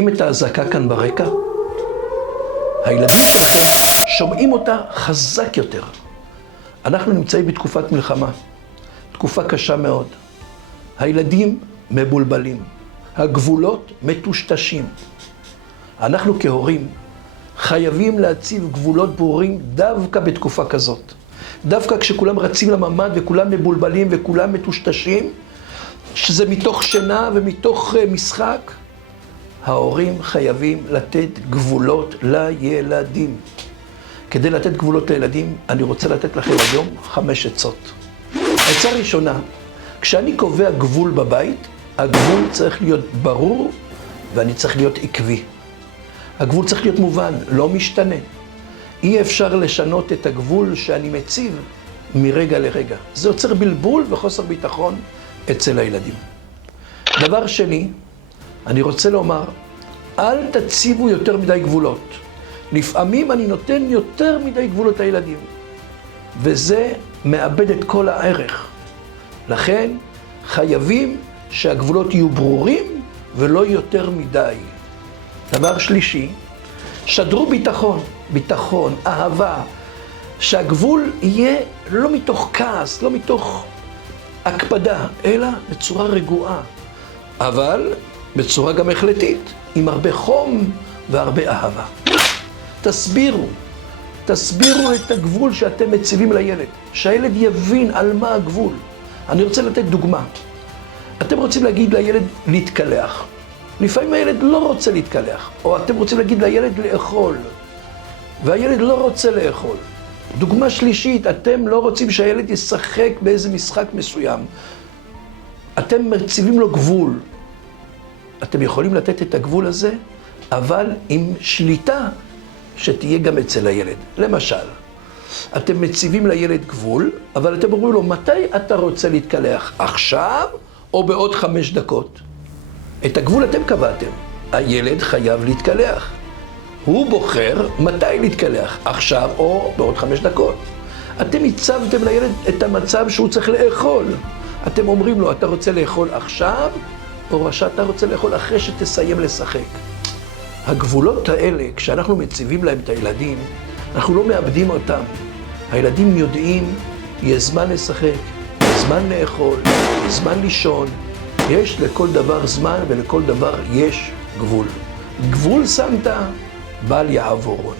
שומעים את האזעקה כאן ברקע? הילדים שלכם שומעים אותה חזק יותר. אנחנו נמצאים בתקופת מלחמה, תקופה קשה מאוד. הילדים מבולבלים, הגבולות מטושטשים. אנחנו כהורים חייבים להציב גבולות ברורים דווקא בתקופה כזאת. דווקא כשכולם רצים לממד וכולם מבולבלים וכולם מטושטשים, שזה מתוך שינה ומתוך משחק, ההורים חייבים לתת גבולות לילדים. כדי לתת גבולות לילדים, אני רוצה לתת לכם היום 5 עצות. עצה ראשונה, כשאני קובע גבול בבית, הגבול צריך להיות ברור ואני צריך להיות עקבי. הגבול צריך להיות מובן, לא משתנה. אי אפשר לשנות את הגבול שאני מציב מרגע לרגע. זה יוצר בלבול וחוסר ביטחון אצל הילדים. דבר שני, אני רוצה לומר, אל תציבו יותר מדי גבולות. לפעמים אני נותן יותר מדי גבולות לילדים, וזה מאבד את כל הערך. לכן חייבים שהגבולות יהיו ברורים ולא יותר מדי. דבר שלישי, שדרו ביטחון, ביטחון, אהבה, שהגבול יהיה לא מתוך כעס, לא מתוך הקפדה, אלא בצורה רגועה, אבל בצורה גם החלטית, עם הרבה חום והרבה אהבה. תסבירו את הגבול שאתם מציבים לילד, שהילד יבין על מה הגבול. אני רוצה לתת דוגמה. אתם רוצים להגיד לילד להתקלח. לפעמים הילד לא רוצה להתקלח, או אתם רוצים להגיד לילד לאכול, והילד לא רוצה לאכול. דוגמה שלישית, אתם לא רוצים שהילד ישחק באיזה משחק מסוים. אתם מציבים לו גבול. אתם יכולים לתת את הגבול הזה, אבל עם שליטה שתהיה גם אצל הילד. למשל, אתם מציבים לילד גבול, אבל אתם אומרים לו, מתי אתה רוצה להתקלח? עכשיו או בעוד 5 דקות? את הגבול אתם קבעתם. הילד חייב להתקלח. הוא בוחר מתי להתקלח, עכשיו או בעוד 5 דקות. אתם הצבתם לילד את המצב שהוא צריך לאכול. אתם אומרים לו, אתה רוצה לאכול עכשיו, או שאתה רוצה לאכול אחרי שתסיים לשחק. הגבולות האלה, כשאנחנו מציבים להם את הילדים, אנחנו לא מאבדים אותם. הילדים יודעים, יש זמן לשחק, זמן לאכול, זמן לישון. יש לכל דבר זמן ולכל דבר יש גבול. גבול שמת, בל יעבורון.